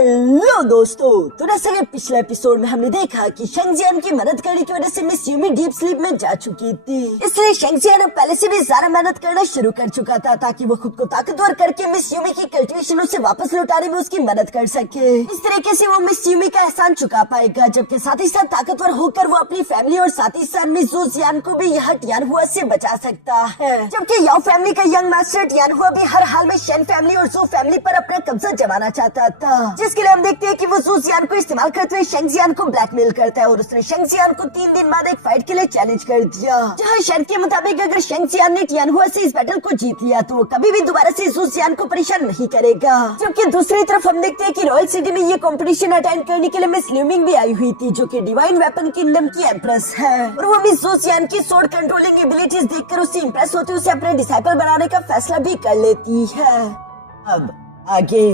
Hello दोस्तों, तो जैसे कि पिछले एपिसोड में हमने देखा कि शेंगजियान की मदद करने की वजह से मिस यूमी डीप स्लीप में जा चुकी थी। इसलिए शेंगजियान अब पहले से भी ज्यादा मेहनत करना शुरू कर चुका था ताकि वो खुद को ताकतवर करके मिस यूमी की कल्टिवेशन से वापस लौटाने में उसकी मदद कर सके। इस तरीके से वो मिस यूमी का एहसान चुका पाएगा, जबकि साथ ही साथ ताकतवर होकर वो अपनी फैमिली और साथ ही साथ मिस ज़ुजियान को भी यह टियानहुआ से बचा सकता है। जबकि याओ फैमिली का यंग मास्टर टियानहुआ भी हर हाल में शेन फैमिली और ज़ू फैमिली पर अपना कब्जा जमाना चाहता था, जिसके लिए हम देखते हैं कि वो ज़ुजियान को इस्तेमाल करते हुए शेंगजियान को ब्लैकमेल करता है और उसने शेंगजियान को 3 दिन बाद एक फाइट के लिए चैलेंज कर दिया, जहां शर्त के मुताबिक अगर शेंगजियान ने टियानहुआ से इस बैटल को जीत लिया तो वो कभी भी दोबारा से ज़ुजियान को परेशान नहीं करेगा। जबकि दूसरी तरफ हम देखते हैं कि रॉयल सिटी में ये कंपटीशन अटेंड करने के लिए मिस ल्यूमिंग भी आई हुई थी, जो कि डिवाइन वेपन किंगडम की एम्प्रेस है, और वो मिस ज़ुजियान की सोर्ड कंट्रोलिंग एबिलिटीज देखकर उससे इंप्रेस होते उसे अपने डिसाइपल बनाने का फैसला भी कर लेती है। अब आगे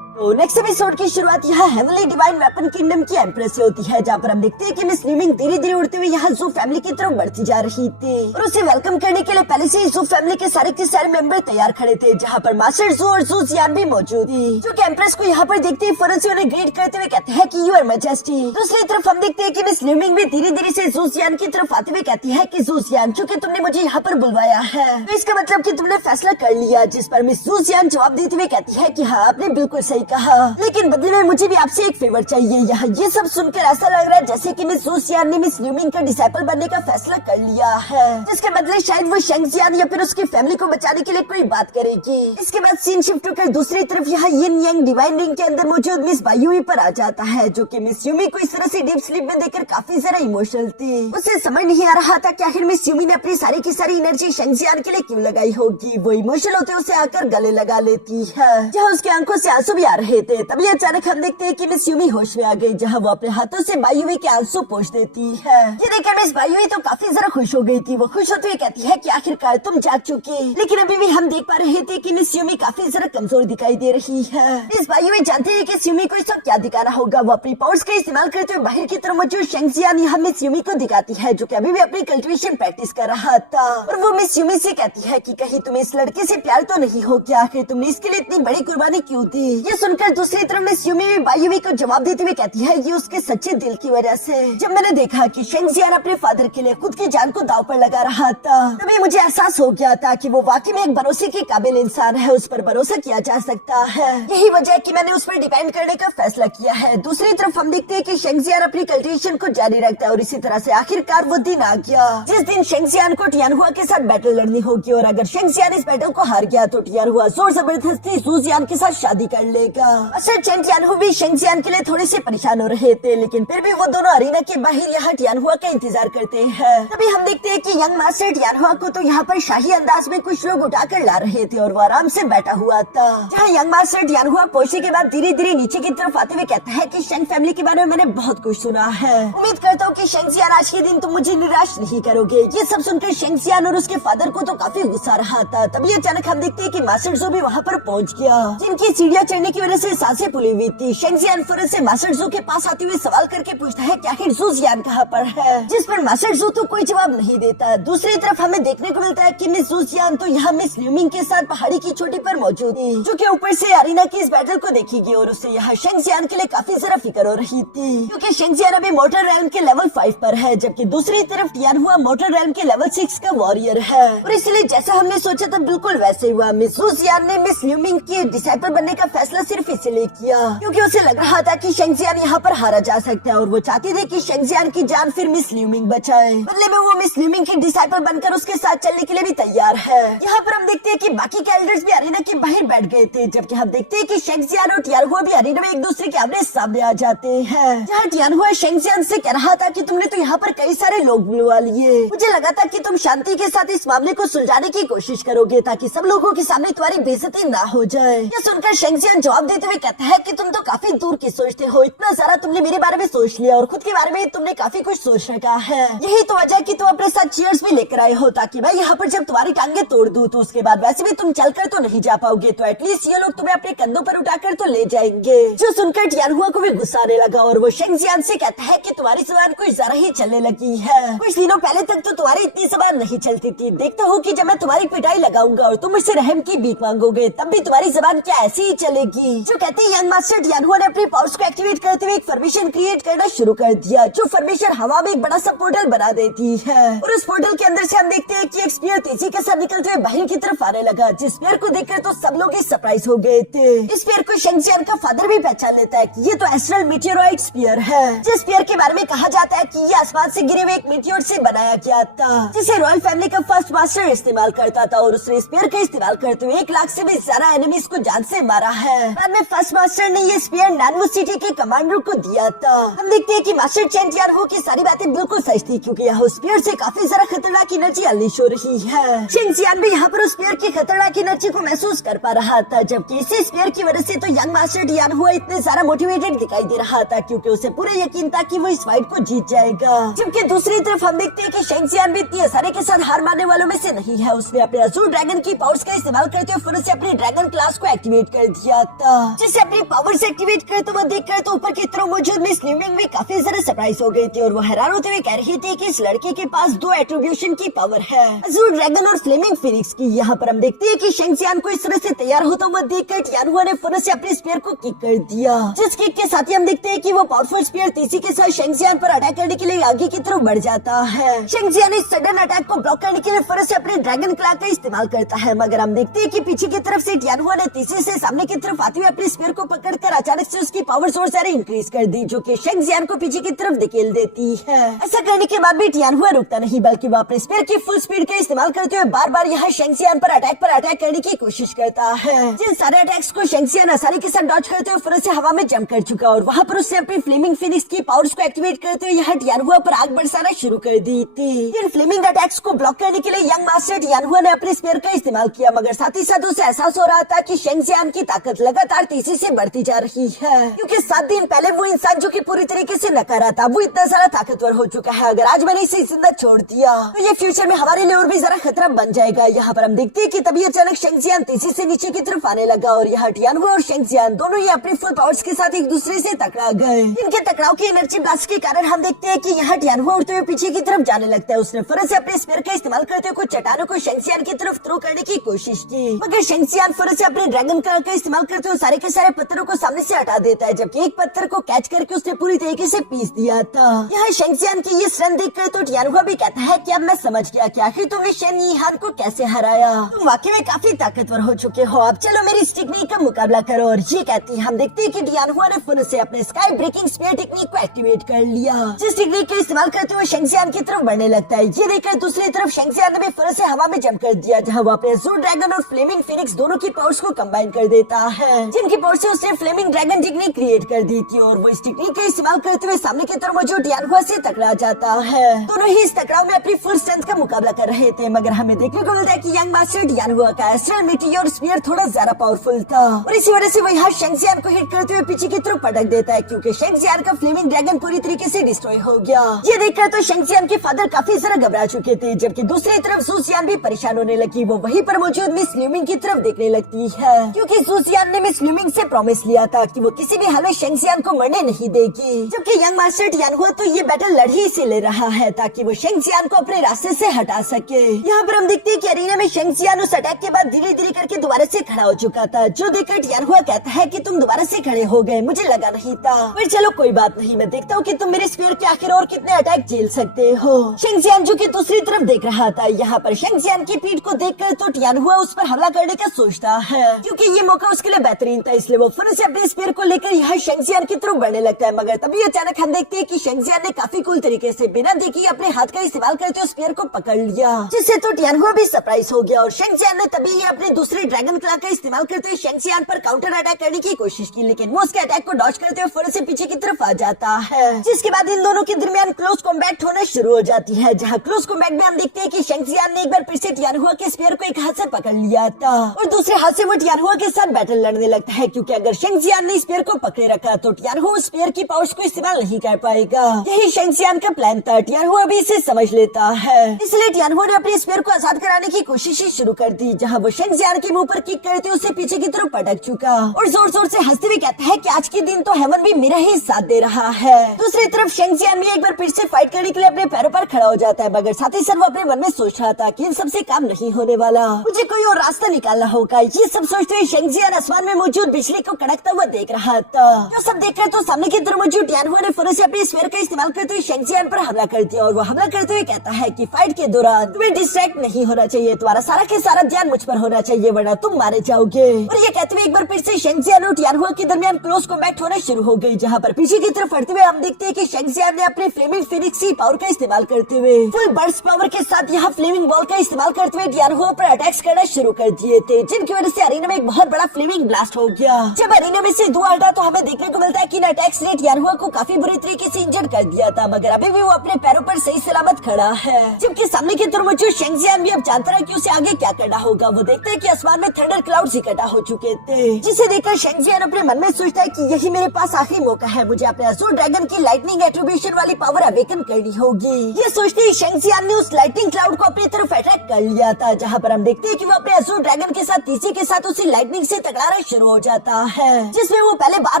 तो नेक्स्ट एपिसोड की शुरुआत यहाँ हेवनली डिवाइन वेपन किंगडम की एम्प्रेस से होती है, जहाँ पर हम देखते हैं कि मिस ल्यूमिंग धीरे धीरे उड़ते हुए यहाँ ज़ू फैमिली की तरफ बढ़ती जा रही थी, और उसे वेलकम करने के लिए पहले से ही ज़ू फैमिली के सारे के सारे मेंबर तैयार खड़े थे, जहाँ पर मास्टर ज़ू और ज़ुजियान भी मौजूद थी, जो कि एम्प्रेस को यहाँ पर देखते ही फौरन से उन्हें ग्रीट करते हुए कहते हैं कि यूर मैजेस्टी। दूसरी तरफ हम देखते हैं कि मिस ल्यूमिंग भी धीरे धीरे से ज़ुजियान की तरफ आते हुए कहती है कि ज़ुजियान, चूंकि तुमने मुझे यहाँ पर बुलवाया है तो इसका मतलब कि तुमने फैसला कर लिया, जिस पर मिस ज़ुजियान जवाब देते हुए कहती है कि हाँ, आपने बिल्कुल सही कहा, लेकिन बदले में मुझे भी आपसे एक फेवर चाहिए। यहाँ ये सब सुनकर ऐसा लग रहा है जैसे कि मिस ज़ुजियान ने मिस ल्यूमिंग का डिसाइपल बनने का फैसला कर लिया है, जिसके बदले शायद वो शेंगजियान या फिर उसकी फैमिली को बचाने के लिए कोई बात करेगी। इसके बाद सीन शिफ्ट होकर दूसरी तरफ यहाँ यिन यांग डिवाइन रिंग के अंदर मौजूद मिस बायुई पर आ जाता है, जो कि मिस यूमी को इस तरह से डीप स्लीप में देखकर काफी ज्यादा इमोशनल थी। उसे समझ नहीं आ रहा था कि आखिर मिस यूमी ने अपनी सारी की सारी एनर्जी शेंगजियान के लिए क्यों लगाई होगी। वो इमोशनल होते उसे आकर गले लगा लेती है, जहाँ उसके आंखों से आंसू भी आ रहे थे। तभी अचानक हम देखते हैं कि मिस यूमी होश में आ गई, जहाँ वो अपने हाथों से बायुई के आंसू पोंछ देती है। ये देखकर मिस बायुई तो काफी ज्यादा खुश हो गई थी। वो खुश होते हुए कहती है कि आखिरकार तुम जाग चुकी, लेकिन अभी भी हम देख पा रहे थे कि मिस यूमी काफी ज्यादा कमजोर दिखाई दे रही है। मिस बायुई जानती है कि इस यूमी को इस वक्त क्या दिखाना होगा। वो अपनी पावर्स का इस्तेमाल करते हुए बाहर की तरफ मौजूद शेंगजियान यहाँ मिस यूमी को दिखाती है, जो कि अभी भी अपनी कल्टिवेशन प्रैक्टिस कर रहा था, और वो मिस यूमी से कहती है कि कहीं तुम्हें इस लड़के से प्यार तो नहीं हो क्या, आखिर तुमने इसके लिए इतनी बड़ी कुर्बानी क्यों दी। ये सुनकर दूसरी तरफ मिस यूमी बायुई को जवाब देते हुए कहती है ये उसके सच्चे दिल की वजह से। जब मैंने देखा कि शेंगजियान अपने फादर के लिए खुद की जान को दांव पर लगा रहा था, तभी मुझे एहसास हो गया था कि वो वाकई में एक भरोसे के काबिल इंसान है, उस पर भरोसा किया जा सकता है। यही वजह है कि मैंने उस पर डिपेंड करने का फैसला किया है। दूसरी तरफ हम देखते हैं कि शेंगजियान अपनी कल्टिवेशन को जारी रखता है, और इसी तरह से आखिरकार वो दिन आ गया जिस दिन शेंगजियान को टियानहुआ के साथ बैटल लड़नी होगी, और अगर शेंगजियान इस बैटल को हार गया तो टियानहुआ जोर जबरदस्ती ज़ुजियान के साथ शादी कर लेगा। असल चेन टियानहुआ भी शेंगजियान के लिए थोड़े से परेशान हो रहे थे, लेकिन फिर भी वो दोनों अरीना के बाहर यहाँ टियानहुआ का इंतजार करते हैं। तभी हम देखते हैं कि यंग मास्टर टियानहुआ को तो यहाँ पर शाही अंदाज में कुछ लोग उठाकर ला रहे थे, और वो आराम से बैठा हुआ था, जहाँ यंग मास्टर टियानहुआ पहुंचने के बाद धीरे धीरे नीचे की तरफ आते हुए कहता है कि शेंग फैमिली के बारे में मैंने बहुत कुछ सुना है। उम्मीद करता हूँ कि शेंगजियान आज के दिन तुम मुझे निराश नहीं करोगे। ये सब सुनकर शेंगजियान और उसके फादर को तो काफी गुस्सा रहा था। तभी अचानक हम देखते हैं कि मास्टर ज़ू भी वहाँ पर पहुँच गया, जिनकी सीढ़ियाँ चढ़ने की वजह से सांसें फूली हुई थी। शेंगजियान फौरन से मास्टर ज़ू के पास आते हुए सवाल करके पूछता है कि आखिर ज़ुजियान कहाँ पर है, जिस पर मास्टर ज़ू तो कोई जवाब नहीं देता। दूसरी तरफ हमें देखने को मिलता है कि मिस ज़ुजियान तो यहाँ मिस ल्यूमिंग के साथ पहाड़ी की चोटी पर मौजूद थी, जो कि ऊपर से अरीना की इस बैटल को देखेगी, और उससे यहाँ शेंगजियान के लिए काफी ज्यादा फिक्र हो रही थी, क्योंकि शेंगजियान अभी मोटर रेल्म के लेवल 5 पर है, जबकि दूसरी तरफ टियानहुआ मोटर रेल्म के लेवल 6 का वॉरियर है, और इसलिए जैसा हमने सोचा था बिल्कुल वैसे हुआ। मिस ज़ुजियान ने मिस ल्यूमिंग के डिसाइपल बनने का फैसला सिर्फ इसलिए किया क्योंकि उसे लग रहा था कि शेंगजियान यहाँ पर हारा जा सकता है, और वो चाहती थी कि शेंगजियान की जान फिर मिस ल्यूमिंग बचाए। बदले में वो मिस ल्यूमिंग की डिसाइपल बनकर उसके साथ चलने के लिए भी तैयार है। यहाँ पर हम देखते हैं कि बाकी के एल्डर्स भी अरीना के बाहर बैठ गए थे, जबकि हम देखते हैं कि शेंगजियान और टियानहुआ भी अरीना में एक दूसरे के आमने सामने आ जाते हैं, जहाँ टियानहुआ शेंगजियान से कह रहा था कि तुमने तो यहाँ पर कई सारे लोग बुलवा लिए, मुझे लगा था कि तुम शांति के साथ इस मामले को सुलझाने की कोशिश करोगे ताकि सब लोगों के सामने तुम्हारी बेइज्जती ना हो जाए। ये सुनकर शेंगजियान जवाब देते हुए कहता है कि तुम तो काफी दूर की सोचते हो, इतना सारा तुमने मेरे बारे में सोच लिया, और खुद के बारे में तुमने काफी कुछ सोच रखा है। यही तो वजह कि तुम अपने साथ चीयर्स भी लेकर आए हो, ताकि मैं यहाँ पर जब तुम्हारी टांगे तोड़ दूं तो उसके बाद वैसे भी तुम चलकर तो नहीं जा पाओगे, तो एटलीस्ट ये लोग तुम्हें अपने कंधों पर उठाकर तो ले जाएंगे। जो सुनकर टियानहुआ को भी गुस्सा आने लगा, और वो शेंगजियान से कहता है कि तुम्हारी जुबान कुछ ज्यादा ही चलने लगी है। कुछ दिनों पहले तक तो तुम्हारी इतनी जुबान नहीं चलती थी, देखता हूँ कि जब मैं तुम्हारी पिटाई लगाऊंगा और तुम मुझसे रहम की भीख मांगोगे तब भी तुम्हारी जुबान क्या ऐसी ही चलेगी। की, जो कहते हैं यंग मास्टर टियानहुआ ने अपनी पावर्स को एक्टिवेट करते हुए एक फॉर्मेशन क्रिएट करना शुरू कर दिया, जो फॉर्मेशन हवा में एक बड़ा सा पोर्टल बना देती है और उस पोर्टल के अंदर से हम देखते हैं कि एक स्पीयर तेजी के साथ निकलते हुए बाहर की तरफ आने लगा। जिस स्पीयर को देखकर तो सब लोग सरप्राइज हो गए थे। इस स्पीयर को शेंगजियान का फादर भी पहचान लेता है कि ये तो एस्ट्रल मीटियोराइट स्पीयर है, जिस स्पीयर के बारे में कहा जाता है कि ये आसमान से गिरे हुए एक मीटियोर से बनाया गया था, जिसे रॉयल फैमिली का फर्स्ट मास्टर इस्तेमाल करता था और उसने स्पीयर का इस्तेमाल करते हुए 1 लाख से भी ज्यादा एनिमीज को जान से मारा है। बाद में फर्स्ट मास्टर ने ये स्पीयर नानवू सिटी के कमांडर को दिया था। हम देखते हैं कि मास्टर चेन टियानहुआ की सारी बातें बिल्कुल सच थी, क्योंकि यहाँ उस स्पीयर से काफी ज्यादा खतरनाक एनर्जी अनलीश हो रही है। शेंगजियान भी यहाँ पर उस स्पीयर की खतरनाक एनर्जी को महसूस कर पा रहा था, जबकि इसी स्पीयर की वजह से तो यंग मास्टर टियानहुआ इतने ज्यादा मोटिवेटेड दिखाई दे रहा था, क्योंकि उसे पूरा यकीन था कि वो इस फाइट को जीत जाएगा। जबकि दूसरी तरफ हम देखते हैं कि शेंगजियान भी इतनी आसानी के साथ हार मानने वालों में से नहीं है। उसने अपने अज़ूर ड्रैगन की पावर्स का इस्तेमाल करते हुए फिर से अपनी ड्रैगन क्लास को एक्टिवेट कर दिया था, जिसे अपनी पावर्स एक्टिवेट करते हुए देखकर तो ऊपर की तरफ मौजूद मिस लिमिंग भी काफी ज्यादा सरप्राइज हो गई थी और वो हैरान होते हुए कह रही थी कि इस लड़के के पास 2 एट्रीब्यूशन की पावर है, अज़ूर ड्रैगन और फ्लेमिंग फिनिक्स की। यहाँ पर हम देखते हैं कि शेंगजियान को इस तरह से तैयार होता हुआ देखकर टियानहुआ ने फिर से अपने स्पीयर को किक कर दिया, जिस किक के साथ ही हम देखते हैं कि वो पावरफुल स्पीयर तेजी के साथ शेंगजियान पर अटैक करने के लिए आगे की तरफ बढ़ जाता है। शेंगजियान इस सडन अटैक को ब्लॉक करने के लिए फिर से अपने ड्रैगन क्लॉ का इस्तेमाल करता है, मगर हम देखते हैं कि पीछे की तरफ से टियानहुआ ने तेजी से सामने की तरफ आते हुए अपने स्पीयर को पकड़कर अचानक से उसकी पावर्स और सारे इंक्रीज कर दी, जो कि शेंगजियान को पीछे की तरफ धकेल देती है। ऐसा करने के बाद भी टियानहुआ रुकता नहीं, बल्कि वो अपने स्पीयर की फुल स्पीड का इस्तेमाल करते हुए बार बार यहाँ शेंगजियान पर अटैक करने की कोशिश करता है। जिन सारे अटैक्स को शेंगजियान आसानी के साथ डॉज करते हुए फिर से हवा में जंप कर चुका और वहाँ पर उसने अपनी फ्लेमिंग फिनिक्स की पावर्स को एक्टिवेट करते हुए यहाँ टियानहुआ पर आग बरसाना शुरू कर दी थी। इन फ्लेमिंग अटैक्स को ब्लॉक करने के लिए यंग मास्टर टियानहुआ ने अपने स्पीयर का इस्तेमाल किया, मगर साथ ही साथ उसे एहसास हो रहा था कि शेंगजियान की ताकत लगातार तेजी से बढ़ती जा रही है, क्योंकि 7 दिन पहले वो इंसान जो कि पूरी तरीके से नकारा था वो इतना सारा ताकतवर हो चुका है। अगर आज मैंने इसे जिंदा छोड़ दिया तो ये फ्यूचर में हमारे लिए और भी जरा खतरा बन जाएगा। यहाँ पर हम देखते हैं कि तभी अचानक शेंगजियान तेजी से नीचे की तरफ आने लगा और यहाँ टियानहुआ और शेंगजियान दोनों ही अपनी फुल पावर्स के साथ एक दूसरे से टकरा गए। इनके टकराव की एनर्जी ब्लास्ट के कारण हम देखते हैं कि यहाँ टियानहुआ उड़ते हुए पीछे की तरफ जाने लगता है। उसने फिर से अपने स्पीयर का इस्तेमाल करते हुए कुछ चट्टानों को शेंगजियान की तरफ थ्रो करने की कोशिश की, मगर शेंगजियान फिर से अपने ड्रैगन क्लॉ का इस्तेमाल करते हुए सारे के सारे पत्थरों को सामने से हटा देता है, जबकि एक पत्थर को कैच करके उसने पूरी तरीके से पीस दिया था। यहाँ शेंगजियान की ये स्ट्रेंथ देखकर तो टियानहुआ भी कहता है कि अब मैं समझ गया कि आखिर तुमने शेन यीहान को कैसे हराया। तुम वाकई में काफी ताकतवर हो चुके हो, अब चलो मेरी इस टेक्निक का मुकाबला करो। और ये कहती हम देखते हैं कि टियानहुआ ने फिर से अपने स्काई ब्रेकिंग स्पीयर टेक्निक को एक्टिवेट कर लिया, जिस टेक्निक का इस्तेमाल करते हुए शेंगजियान की तरफ बढ़ने लगता है। ये देखकर दूसरी तरफ शेंगजियान ने भी फिर से हवा में जंप कर दिया, जहाँ वो अपने अज़ूर ड्रैगन और फ्लेमिंग फिनिक्स दोनों की पावर्स को कंबाइन कर देता है, जिनकी पावर से उसने फ्लेमिंग ड्रैगन टेक्निक क्रिएट कर दी थी और वो इस टेक्निक का इस्तेमाल करते हुए सामने की तरफ मौजूद टियानहुआ से टकरा जाता है। दोनों ही इस टकराव में अपनी फुल स्ट्रेंथ का मुकाबला कर रहे थे, मगर हमें देखने को मिलता है कि यंग मास्टर टियानहुआ का एस्ट्रल मीटियोर स्पीयर थोड़ा ज्यादा पावरफुल था और इसी वजह से वो यहाँ शेंगजियान को हिट करते हुए पीछे की तरफ पटक देता है, क्योंकि शेंगजियान का फ्लेमिंग ड्रैगन पूरी तरीके से डिस्ट्रॉय हो गया। ये देखकर तो शेंगजियान के फादर काफी ज्यादा घबरा चुके थे, जबकि दूसरी तरफ ज़ूज़ियान भी परेशान होने लगी। वो वहीं पर मौजूद मिस ल्यूमिंग की तरफ देखने लगती है, क्योंकि ज़ूज़ियान ने मिस ल्यूमिंग से प्रॉमिस लिया था कि वो किसी भी हाल में शेंगजियान को मरने नहीं देगी, जबकि यंग मास्टर टियानहुआ तो ये बैटल लड़ ही से ले रहा है ताकि वो शेंगजियान को अपने रास्ते से हटा सके। यहाँ पर हम देखते हैं कि अरीना में शेंगजियान उस अटैक के बाद धीरे धीरे करके दोबारा से खड़ा हो चुका था, जो देखकर टियानहुआ कहता है कि तुम दोबारा से खड़े हो गए, मुझे लगा नहीं था, पर चलो कोई बात नहीं, मैं देखता हूँ कि तुम मेरे स्पीयर के आखिर और कितने अटैक झेल सकते हो। शेंगजियान जो कि दूसरी तरफ देख रहा था, यहाँ पर शेंगजियान की पीठ को देखकर तो टियानहुआ उस पर हमला करने का सोचता है, क्योंकि ये मौका उसके लिए बेहतरीन था, इसलिए वो फिर से अपने स्पीयर को लेकर यहाँ शेंगजियान की तरफ बढ़ने लगता है। मगर तभी अचानक हम देखते हैं कि शेंगजियान ने काफी कूल तरीके से बिना देखे अपने हाथ का इस्तेमाल करते हुए स्पीयर को पकड़ लिया, जिससे तो टियानहुआ भी सरप्राइज हो गया और शेंगजियान ने तभी अपने दूसरे ड्रैगन क्लॉ का इस्तेमाल करते हुए शेंगजियान पर काउंटर अटैक करने की कोशिश की, लेकिन वो उसके अटैक को डॉज करते हुए फिर से पीछे की तरफ आ जाता है, जिसके बाद इन दोनों के दरमियान क्लोज कॉम्बैट होना शुरू हो जाती है, जहाँ क्लोज कॉम्बैट में हम देखते हैं कि शेंगजियान ने एक बार फिर से टियानहुआ के स्पीयर को एक हाथ से पकड़ लिया था और दूसरे हाथ से वो टियानहुआ के साथ बैटल लड़ने लगता है, क्योंकि अगर शेंगजियान ने स्पीयर को पकड़े रखा तो टियानहुआ स्पीयर की पावर्स को इस्तेमाल नहीं कर पाएगा। यही शेंगजियान का प्लान था, टियानहुआ भी इसे समझ लेता है, इसलिए टियानहुआ ने अपने स्पीयर को आजाद कराने की कोशिश शुरू कर दी, जहाँ वो शेंगजियान के मुंह पर किक करते उसे पीछे की तरफ पटक चुका और जोर जोर से हंसते हुए कहता है कि आज के दिन तो हेवन भी मेरा ही साथ दे रहा है। दूसरी तरफ शेंगजियान भी एक बार फिर से फाइट करने के लिए अपने पैरों पर खड़ा हो जाता है, मगर साथ ही साथ वो अपने मन में सोच रहा था कि इन सबसे काम नहीं होने वाला, मुझे कोई और रास्ता निकालना होगा। ये सब सोचते हुए शेंगजियान आसमान में में मौजूद बिजली को कड़कता हुआ देख रहा था। जो सब देखकर तो सामने की तरफ मौजूद टियानहुआ ने फौरन से अपनी स्फीयर का इस्तेमाल करते हुए शेंगजियान पर हमला कर दिया और वो हमला करते हुए कहता है कि फाइट के दौरान तुम्हें डिस्ट्रैक्ट नहीं होना चाहिए, तुम्हारा सारा के सारा ध्यान मुझ पर होना चाहिए वरना तुम मारे जाओगे। और ये कहते हुए एक बार फिर से शेंगजियान और टियानहुआ के दरमियान क्लोज कॉम्बैट होना शुरू हो गई, जहाँ पर पीछे की तरफ हटते हुए हम देखते हैं कि शेंगजियान ने अपने फ्लेमिंग फिनिक्स की पावर का इस्तेमाल करते हुए फुल बर्स्ट पावर के साथ यहाँ फ्लेमिंग बॉल का इस्तेमाल करते हुए टियानहुआ पर अटैक्स करना शुरू कर दिए थे, जिनकी वजह से अरीना में एक बहुत बड़ा फ्लेमिंग ब्लास्ट हो गया। जब अरीना में से धुआं हटा तो हमें देखने को मिलता है कि इन अटैक्स ने टियानहुआ को काफी बुरी तरीके से इंजर्ड कर दिया था, मगर अभी भी वो अपने पैरों पर सही सलामत खड़ा है। जबकि सामने की तरफ मौजूद शेंगजियान भी अब जानता है कि उसे आगे क्या करना होगा। वो देखते हैं कि आसमान में थंडर क्लाउड्स इकट्ठा हो चुके थे, जिसे देखकर शेंगजियान अपने मन में सोचता है कि यही मेरे पास आखिरी मौका है, मुझे अपने असुर ड्रैगन की लाइटनिंग एट्रीब्यूशन वाली पावर अवेकन करनी होगी। ये सोचते ही शेंगजियान ने उस लाइटनिंग क्लाउड को अपनी तरफ अट्रैक्ट कर लिया था, जहाँ पर हम देखते हैं कि वो अपने असुर ड्रैगन के साथ तीसरे के साथ उसी लाइटनिंग से टकराना शुरू हो जाता है, जिसमें वो पहले बार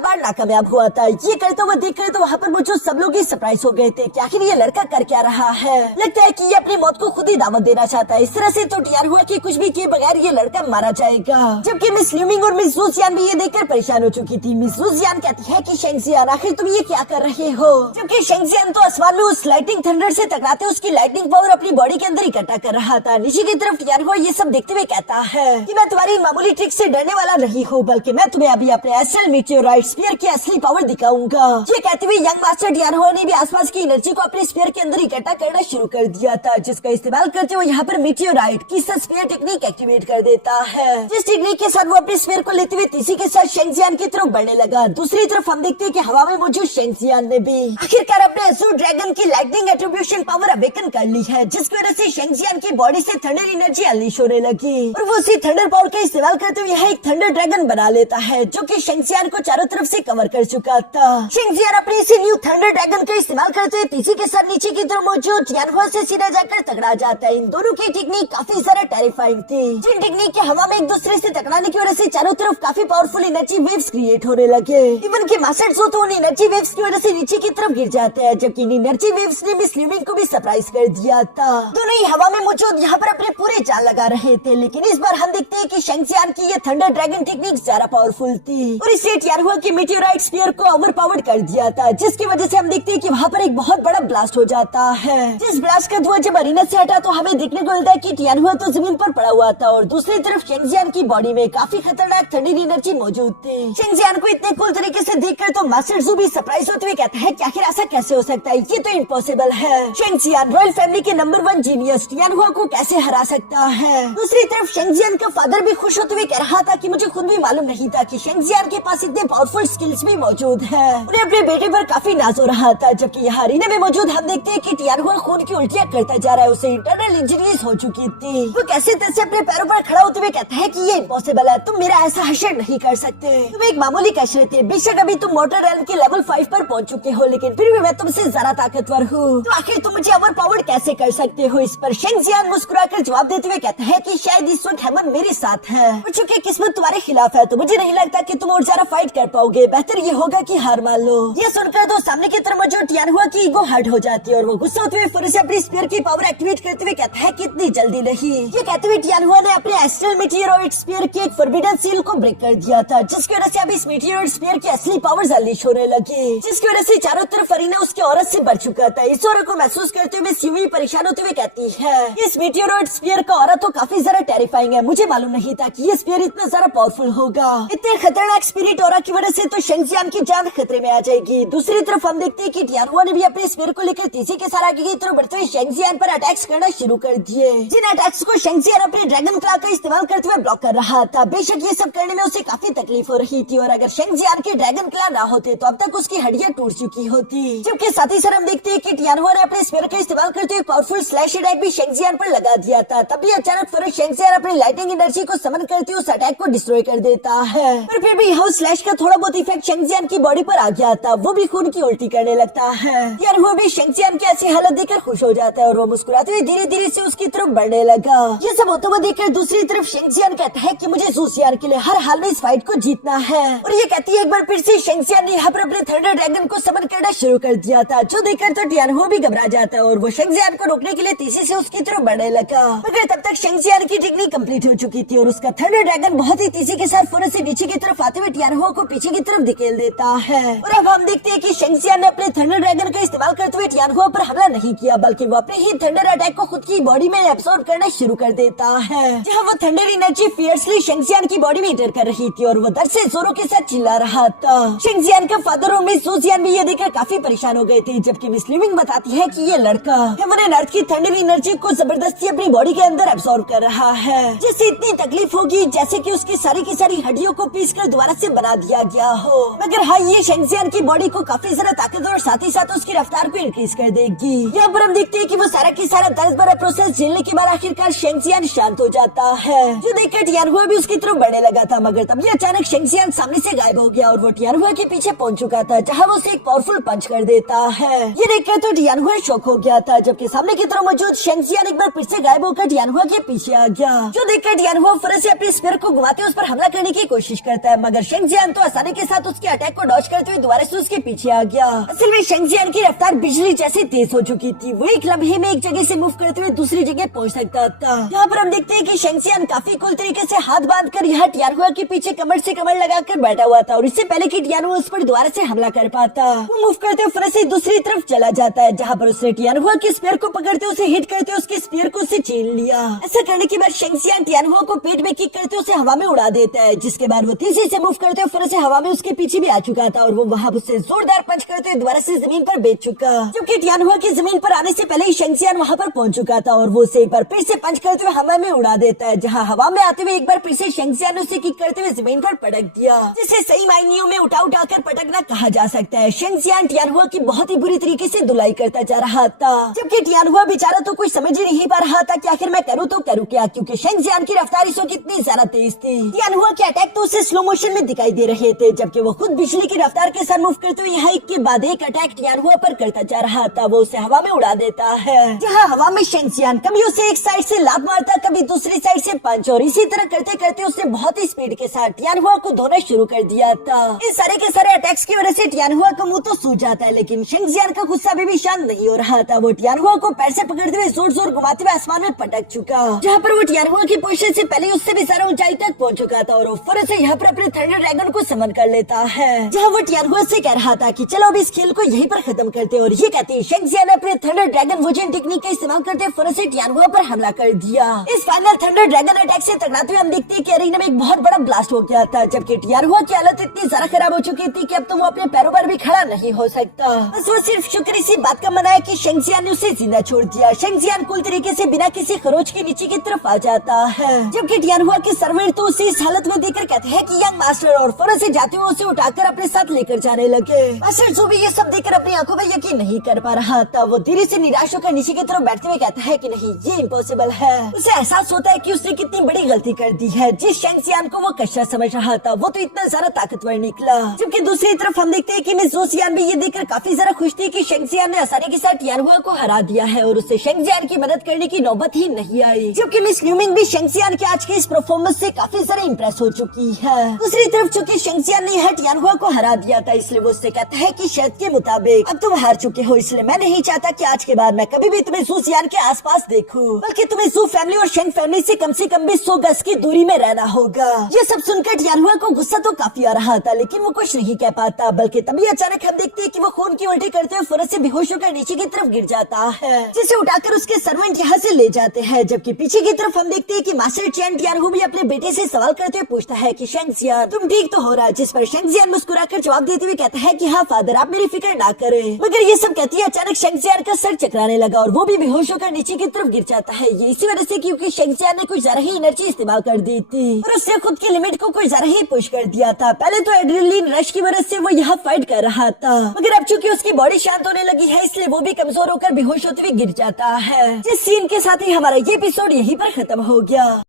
बार नाकामयाब हुआ था। ये करते हुए देख कर तो वहाँ पर मुझे सब लोग ही सरप्राइज हो गए थे कि आखिर ये लड़का कर क्या रहा है। लगता है कि ये अपनी मौत को खुद ही दावत देना चाहता है। इस तरह से तो टियानहुआ कि कुछ भी किए बगैर ये लड़का मारा जाएगा। जबकि मिस ल्यूमिंग और मिस ज़ुजियान भी ये देखकर परेशान हो चुकी थी। मिस ज़ुजियान कहती है कि शेंगजियान आखिर तुम ये क्या कर रहे हो, जबकि शेंगजियान तो आसमान में उस लाइटिंग थंडर से टकराते उसकी लाइटिंग पावर अपनी बॉडी के अंदर इकट्ठा कर रहा था। नीचे की तरफ टियानहुआ ये सब देखते हुए कहता है कि मैं तुम्हारी मामूली ट्रिक से डरने वाला नहीं हूँ, बल्कि मैं तुम्हें अभी अपने एस्ट्रल मीटियोराइट स्फीयर की असली पावर दिखाऊंगा। ये कहते हुए यंग मास्टर टियानहुआ ने भी आसपास की एनर्जी को अपने स्फीयर के अंदर इकट्ठा करना शुरू कर दिया था, जिसका इस्तेमाल करते हुए यहाँ पर मीटियोराइट की स्फीयर टेक्निक एक्टिवेट कर देता है। जिस टेक्निक के साथ वो अपने स्फीयर को लेते हुए तीसरी के साथ शेंगजियान की तरफ बढ़ने लगा। दूसरी तरफ हम देखते हैं कि हवा में मौजूद शेंगजियान ने भी आखिरकार अपने असुर ड्रैगन की लाइटनिंग एट्रीब्यूशन पावर अवेकन कर ली है, जिसकी वजह से शेंगजियान की बॉडी से थंडर एनर्जी अनलीश होने लगी और वो उसी थंडर पावर का इस्तेमाल करते हुए यहाँ एक थंडर ड्रैगन बना लेता है, जो कि शेंगजियान को चारों तरफ से कवर कर चुका था। शेंगजियान अपने इसी न्यू थंडर ड्रैगन का इस्तेमाल करते हुए तीसरी के साथ नीचे की तरफ मौजूद टियानहुआ से सीधा जाकर टकरा जाता है। इन दोनों की टेक्निक काफी ज्यादा टेरिफाइंग थी, जिन टेक्निक के हवा में एक दूसरे से टकराने की वजह से चारों तरफ काफी पावरफुल एनर्जी वेव्स क्रिएट होने लगे। इवन के मास्टर्स हो तो उन एनर्जी वेव्स की वजह से नीचे की तरफ गिर जाते हैं, जबकि इन एनर्जी वेव्स ने मिस ल्यूमिंग को भी सरप्राइज कर दिया था। दोनों ही हवा में मौजूद यहाँ पर अपने पूरे जान लगा रहे थे, लेकिन इस बार हम देखते हैं कि शेंगजियान की ये थंडर ड्रैगन टेक्निक ज्यादा पावरफुल थी और इससे टियानहुआ की मीटियोराइट स्फीयर को ओवरपावर्ड कर दिया था, जिसकी वजह से हम देखते हैं कि वहाँ पर एक बहुत बड़ा ब्लास्ट हो जाता है। जिस ब्लास्ट का धुआं जब अरीना से हटा तो हमें देखने को मिलता है कि टियानहुआ तो जमीन पर पड़ा हुआ था और दूसरी तरफ शेंगजियान की बॉडी में काफी खतरनाक ठंडी एनर्जी मौजूद थी। शेंगजियान को इतने कूल तरीके से देखकर तो मास्टर ज़ू भी सरप्राइज होते हुए कहता है कि आखिर ऐसा कैसे हो सकता है, ये तो इम्पॉसिबल है। शेंगजियान रॉयल फैमिली के नंबर 1 जीनियस टियानहुआ को कैसे हरा सकता है। दूसरी तरफ शेंगजियान का फादर भी खुश होते हुए कह रहा था कि मुझे खुद भी मालूम नहीं था कि शेंगजियान के पास इतने पावरफुल स्किल्स भी मौजूद है। उन्हें अपने बेटे पर काफी नाज हो रहा था। जबकि यहाँ अरीना में मौजूद हम देखते हैं कि टियानहुआ खून की उल्टियाँ करता जा रहा है, उसे इंटरनल इंजरीज हो चुकी थी। वो कैसे तैसे अपने पैरों पर खड़ा होते हुए कहता है कि ये इम्पॉसिबल है, तुम मेरा ऐसा हशर नहीं कर सकते, तुम एक मामूली कैशर थे। बेशक अभी तुम मोटर रेल के लेवल 5 पर पहुंच चुके हो, लेकिन फिर भी मैं तुमसे ज्यादा ताकतवर हूँ, तो आखिर तुम मुझे ओवर पावर्ड कैसे कर सकते हो। इस पर शेंगजियान मुस्कुराकर जवाब देते हुए कहता है कि शायद इस वक्त हेमन मेरे साथ है और चूंकि किस्मत तुम्हारे खिलाफ है तो मुझे नहीं लगता कि तुम और ज्यादा फाइट कर पाओगे, बेहतर ये होगा कि हार मान लो। ये सुनकर तो सामने की तरफ मौजूद टियानहुआ की ईगो हर्ट हो जाती है और वो गुस्सा होते हुए फिर से अपनी स्फीयर की पावर एक्टिवेट करते हुए कहता है कि इतनी जल्दी नहीं। ये कहते हुए टियानहुआ ने अपने एस्ट्रल मीटियोराइट स्फीयर की एक फोरबिडन सील को ब्रेक कर दिया था, जिसकी वजह से अब इस मीटियोराइट स्फीयर की असली पावर्स अनलीश होने लगी, जिसकी वजह से चारों तरफ अरीना उसके औरत से बढ़ चुका था। इस औरत को महसूस करते हुए यूवी परेशान होते हुए कहती है इस मीटियोराइट स्फीयर का औरत तो काफी ज्यादा टेरिफाइंग है, मुझे मालूम नहीं था कि ये स्फीयर इतना ज्यादा पावरफुल होगा। इतने खतरनाक स्पिरिट ऑरा की वजह से तो शेंगजियान की जान खतरे में आ जाएगी। दूसरी तरफ हम देखते हैं कि टियानहुआ ने भी अपने स्फीयर को लेकर तीसरी के साथ आगे की तरफ बढ़ते हुए शेंगजियान पर अटैक्स करना शुरू कर दिए, जिन अटैक्स को शेंगजियान अपने ड्रैगन क्लॉ का इस्तेमाल करते हुए ब्लॉक कर रहा था। बेशक ये सब करने में उसे काफी तकलीफ हो रही थी और अगर शेंगजियान के ड्रैगन क्लॉ ना होते तो अब तक उसकी हड्डियां टूट चुकी होती। जबकि साथ ही साथ हम देखते हैं कि टियानहुआ ने अपने स्फीयर का इस्तेमाल करते हुए पावरफुल स्लैश अटैक भी शेंगजियान पर लगा दिया था। तभी अचानक फिर शेंगजियान अपनी लाइटिंग एनर्जी को समन करते हुए उस अटैक को डिस्ट्रॉय कर देता है, पर फिर भी यह स्लैश का थोड़ा बहुत इफेक्ट शेंगजियान की बॉडी पर आ गया था, वो भी खून की उल्टी करने लगता है। टियानहुआ भी शेंगजियान की ऐसी हालत देखकर खुश हो जाता है और वो मुस्कुराते हुए धीरे धीरे से उसकी तरफ बढ़ने लगा। ये सब होते हुए देखकर दूसरी तरफ शेंगजियान कहता है कि मुझे ज़ुजियान के लिए हर हाल में इस फाइट को जीतना है और ये कहती है एक बार फिर से शेंगजियान ने यहाँ पर अपने थंडर ड्रैगन को समन करना शुरू कर दिया था, जो देखकर तो टियानहुआ भी घबरा जाता है और वो शेंगजियान को रोकने के लिए तेजी से उसकी तरफ बढ़ने लगा। मगर तब तक शेंगजियान की टेक्निक कंप्लीट हो चुकी थी और उसका थंडर ड्रैगन बहुत ही तेजी के साथ फौरन से नीचे की तरफ आते हुए टियानहुआ को पीछे की तरफ धकेल देता है। और अब हम देखते हैं कि शेंगजियान ने अपने थंडर ड्रैगन का इस्तेमाल करते हुए टियानहुआ पर हमला नहीं किया, बल्कि वो अपने ही थंडर अटैक को खुद की बॉडी में एब्सॉर्ब करना शुरू कर देता है, जहाँ वो थंडर एनर्जी फियर्सली शेंगजियान की बॉडी में इंटर कर रही थी और वो दर्द से जोरों के साथ चिल्ला रहा था। शेंगजियान का फादर और मिस जोजियान भी ये देखकर काफी परेशान हो गए थे, जबकि मिस लिविंग बताती है कि ये लड़का हेवन अर्थ की थंडर एनर्जी को जबरदस्ती अपनी बॉडी के अंदर एब्सॉर्ब कर रहा है, जिससे इतनी तकलीफ होगी जैसे कि उसकी सारी की सारी हड्डियों को पीस कर दोबारा से बना दिया गया हो। मगर हाँ, ये शेंगजियान की बॉडी को काफी ज्यादा ताकतवर और साथ ही साथ उसकी रफ्तार को इंक्रीज कर देगी। यहाँ पर हम देखते हैं कि वो सारा की सारा दर्द भरा प्रोसेस झेलने के बाद आखिरकार शेंगजियान शांत हो जाता है, जो देखकर टियानहुआ भी उसकी तरफ बढ़ने लगा था। मगर तभी अचानक शेंगजियान सामने से गायब हो गया और वो टियानहुआ के पीछे पहुंच चुका था, जहाँ वो उसे एक पावरफुल पंच कर देता है। ये देखकर तो टियानहुआ शॉक हो गया था, जबकि सामने की तरफ मौजूद शेंगजियान एक बार फिर से गायब होकर टियानहुआ के पीछे आ गया, जो देखकर टियानहुआ फौरन से अपने स्पीयर को घुमाते उस पर हमला करने की कोशिश करता है। मगर शेंगजियान तो आसानी के साथ उसके अटैक को डॉज करते हुए दोबारा से उसके पीछे आ गया। असल में शेंगजियान की रफ्तार बिजली जैसे तेज हो चुकी थी, वो एक लम्हे में एक जगह से मूव करते हुए दूसरी जगह पहुंच सकता था। यहाँ पर हम देखते हैं कि शेंगजियान काफी कूल तरीके से हाथ बांधकर यहाँ टियानहुआ के पीछे कमर से कमर लगाकर बैठा हुआ था और इससे पहले कि टियानहुआ उस पर दोबारा से हमला कर पाता, वो मूव करते हुए फिर से दूसरी तरफ चला जाता है, जहाँ पर उसने टियानहुआ के स्पीयर को पकड़ते उसे हिट करते उसके स्पीयर को उसे छीन लिया। ऐसा करने के बाद शेंगजियान टियानहुआ को पेट में किक करते उसे हवा में उड़ा देता है, जिसके बाद वो तेजी से मूव करते हुए फिर से हवा में उसके पीछे भी आ चुका था और वो वहाँ उससे जोरदार पंच करते हुए दोबारा से जमीन पर बैठ चुका, जबकि टियानहुआ की जमीन पर आने से पहले ही शेंगजियान वहाँ पर पहुंच चुका था और वो उसे एक बार फिर से पंच करते हुए हवा में उड़ा देता है, जहाँ हवा में आते हुए एक बार फिर से शेंगजियान उसे किक करते हुए जमीन पर पटक दिया, जिसे सही मायनियों में उठा कर पटकना कहा जा सकता है। शेंगजियान टियानहुआ की बहुत ही बुरी तरीके से धुलाई करता जा रहा था, जबकि टियानहुआ बेचारा तो कुछ समझ ही नहीं पा रहा था कि आखिर मैं करूँ तो करूँ क्या, क्योंकि शेंगजियान की रफ्तार इसो कितनी ज्यादा तेज थी। टियानहुआ के अटैक तो उसे स्लो मोशन में दिखाई दे रहे थे, जबकि वो खुद बिजली की रफ्तार के साथ मूव करते हुए यहाँ एक के बाद एक अटैक टियानहुआ पर करता जा रहा था। वो उसे हवा में उड़ा देता है, जहाँ हवा में शेंगजियान कभी उसे एक साइड से लात मारता, कभी दूसरी साइड से पंच, और इसी तरह करते करते उसने बहुत ही स्पीड के साथ टियानहुआ को धोना शुरू कर दिया था। इस सारे के सारे अटैक्स की वजह से टियानहुआ का मुंह तो सूज जाता है, लेकिन शेंगजियान का गुस्सा अभी भी शांत नहीं हो रहा था। वो टियानहुआ को पैर से पकड़ते हुए जोर जोर घुमाते हुए आसमान में पटक चुका, जहाँ पर वो टियानहुआ की पोजीशन से पहले उससे भी ज्यादा ऊंचाई तक पहुंच चुका था और वो फौरन से यहाँ पर अपने थंडर ड्रैगन को समन कर लेता है, जहाँ वो टियानहुआ से कह रहा था कि चलो अब इस खेल को यहीं पर खत्म करते हैं। और ये कहते ही शेंगजियान ने अपने थंडर ड्रैगन वुजन टेक्निक का इस्तेमाल करते हुए फौरन से टियानहुआ पर हमला कर दिया। इस फाइनल थंडर ड्रैगन अटैक से टकराते हुए हम देखते हैं कि अरीना में एक बहुत बड़ा ब्लास्ट हो गया था, जबकि टियानहुआ की हालत इतनी ज्यादा खराब हो चुकी थी कि अब तो वो अपने पैरों पर भी खड़ा नहीं हो सकता। बस वो सिर्फ शुक्र इसी बात का मनाया कि शेंगजियान ने उसे जिंदा छोड़ दिया। शेंगजियान कुल तरीके से बिना किसी खरोच के नीचे की तरफ आ जाता है, जबकि टियानहुआ के सर्वेंट तो उसे इस हालत में देखकर कहते हैं कि यंग मास्टर, और फौरन से जाते हुए उसे उठाकर अपने साथ लेकर जाने लगे। मास्टर जो भी ये सब देखकर अपनी आंखों में यकीन नहीं कर पा रहा था। वो धीरे से निराश होकर नीचे की तरफ बैठते हुए कहता है कि नहीं, ये इम्पॉसिबल है। उसे एहसास होता है कि उसने कितनी बड़ी गलती कर दी है। जिस शेंगजियान को वो कच्चा समझ रहा था वो तो इतना ज्यादा ताकतवर निकला, जबकि दूसरी तरफ हम देखते हैं कि मिस जोजियान भी ये देखकर काफी ज्यादा खुश थी कि शेंगजियान ने आसानी के साथ टियानहुआ को हरा दिया है और उससे शेंगजियान की मदद करने की नौबत ही नहीं आई, जबकि मिस ल्यूमिंग भी शेंगजियान के आज के इस परफॉर्मेंस से काफी ज्यादा इम्प्रेस हो चुकी है। दूसरी तरफ चूंकि शेंगजियान ने यह टियानहुआ को हरा दिया था, इसलिए वो उससे कहता है कि शर्त के मुताबिक अब तुम हार चुके हो, इसलिए मैं नहीं चाहता कि आज के बाद मैं कभी भी तुम्हें जोजियान के आसपास देखूं, बल्कि तुम्हें जू फैमिली और शेंग फैमिली से कम भी 100 गज की दूरी में रहना होगा। ये सब सुनकर टियानहुआ को गुस्सा तो काफी आ रहा था, लेकिन वो कुछ नहीं कह पाता, बल्कि तभी अचानक हम देखते हैं कि वो खून की उल्टी करते हुए फौरन से बेहोश होकर नीचे की तरफ गिर जाता है, जिसे उठाकर उसके सर्वेंट यहाँ से ले जाते हैं। जबकि पीछे की तरफ हम देखते हैं कि मास्टर चैन टियानहुआ भी अपने बेटे से सवाल करते हुए पूछता है कि शेंगजियान तुम ठीक तो हो रहा, जिस पर शेंगजियान मुस्कुराकर जवाब देते हुए कहता है कि हाँ फादर, आप मेरी फिक्र ना करें। मगर ये सब कहती है अचानक शेंगजियान का सर चकराने लगा और वो भी बेहोश होकर नीचे की तरफ गिर जाता है। ये इसी वजह से क्योंकि शेंगजियान ने कुछ ज्यादा ही एनर्जी इस्तेमाल कर दी थी और उसने खुद की लिमिट को कुछ ज्यादा ही पुश कर दिया था। पहले तो एड्रेनलिन रश की वजह से वो यहाँ फाइट कर रहा था, मगर अब चूंकि उसकी बॉडी शांत होने लगी है इसलिए वो भी कमजोर होकर बेहोश होते हुए गिर जाता है। जिस सीन के साथ ही हमारा ये एपिसोड यहीं पर खत्म हो गया।